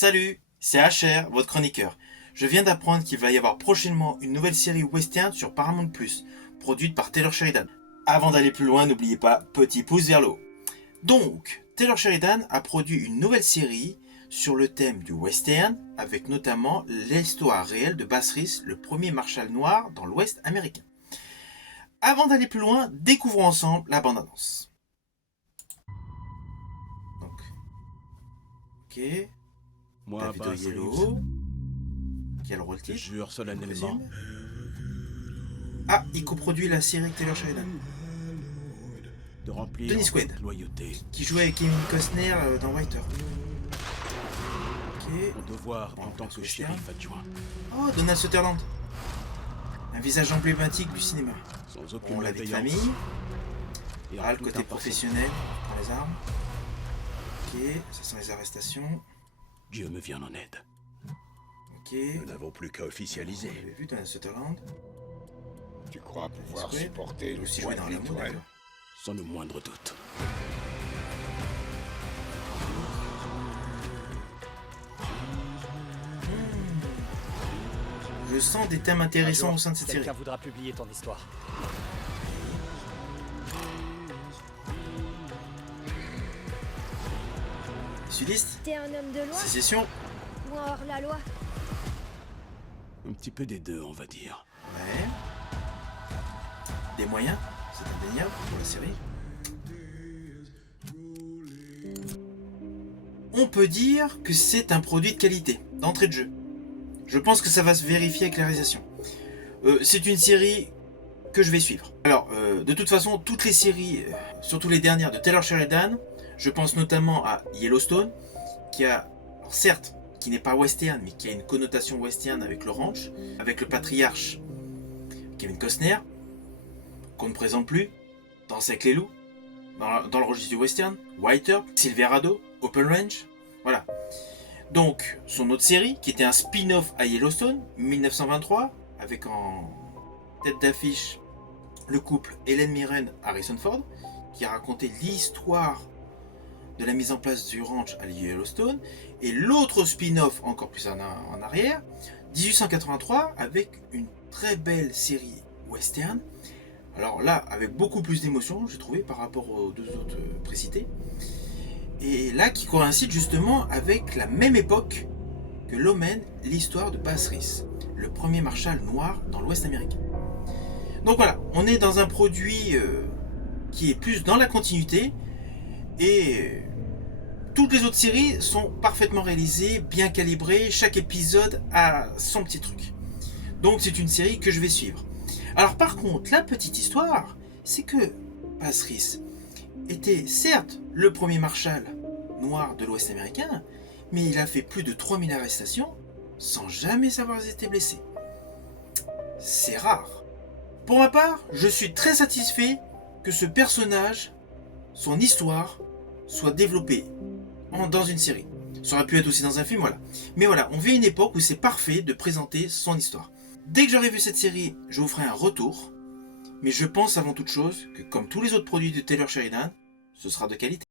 Salut, c'est HR, votre chroniqueur. Je viens d'apprendre qu'il va y avoir prochainement une nouvelle série western sur Paramount+, produite par Taylor Sheridan. Avant d'aller plus loin, n'oubliez pas, petit pouce vers le haut. Donc, Taylor Sheridan a produit une nouvelle série sur le thème du western, avec notamment l'histoire réelle de Bass Reeves, le premier marshal noir dans l'Ouest américain. Avant d'aller plus loin, découvrons ensemble la bande-annonce. Donc, ok. Moi, David Bass Oyelowo, Reeves, qui a le rôle je titre. jure solennellement. Ah, il coproduit la série avec Taylor Sheridan, De remplir Dennis Quaid, avec loyauté qui jouait avec Kevin Costner dans Whiter. Ok. mon devoir en tant que western. shérif adjoint, Oh, Donald Sutherland. Un visage emblématique du cinéma. sans aucune On l'a vie de malveillance. famille. Et en Ah, le toute côté impartialité. professionnel, dans les armes. Ok, ça sont les arrestations. Dieu me vient en aide. Ok. Nous n'avons plus qu'à On officialiser. l'avait vu, Donald Sutherland. Tu crois pouvoir Squid. supporter Il a le aussi poids joué de dans L'amour, l'étoile? d'accord. Sans le moindre doute. Je sens des thèmes intéressants au sein de cette série. Quelqu'un voudra publier ton histoire. Sudiste, T'es un homme de loi sécession. ou un hors-la-loi? Un petit peu des deux, on va dire. Ouais. Des moyens, c'est indéniable pour la série. On peut dire que c'est un produit de qualité, d'entrée de jeu. Je pense que ça va se vérifier avec la réalisation. C'est une série que je vais suivre. Alors, de toute façon, toutes les séries, surtout les dernières de Taylor Sheridan, je pense notamment à Yellowstone, qui a, alors certes, qui n'est pas western, mais qui a une connotation western avec le ranch, avec le patriarche Kevin Costner, qu'on ne présente plus, Danse avec les loups, dans le registre du western, Whiter, Silverado, Open Range, voilà. Donc, son autre série, qui était un spin-off à Yellowstone, 1923, avec en tête d'affiche le couple Helen Mirren-Harrison Ford, qui a raconté l'histoire de la mise en place du ranch à Yellowstone, et l'autre spin-off encore plus en arrière, 1883, avec une très belle série western. Alors là, avec beaucoup plus d'émotion, j'ai trouvé, par rapport aux deux autres précités. Et là, qui coïncide justement avec la même époque que l'omène l'histoire de Bass Reeves, le premier marshal noir dans l'Ouest américain. Donc voilà, on est dans un produit qui est plus dans la continuité, et toutes les autres séries sont parfaitement réalisées, bien calibrées, chaque épisode a son petit truc. Donc c'est une série que je vais suivre. Alors par contre, la petite histoire, c'est que Bass Reeves était certes le premier marshal noir de l'Ouest américain, mais il a fait plus de 3000 arrestations sans jamais avoir été blessé. C'est rare. Pour ma part, je suis très satisfait que ce personnage, son histoire, soit développée dans une série. Ça aurait pu être aussi dans un film, voilà. Mais voilà, on vit une époque où c'est parfait de présenter son histoire. Dès que j'aurai vu cette série, je vous ferai un retour. Mais je pense avant toute chose que, comme tous les autres produits de Taylor Sheridan, ce sera de qualité.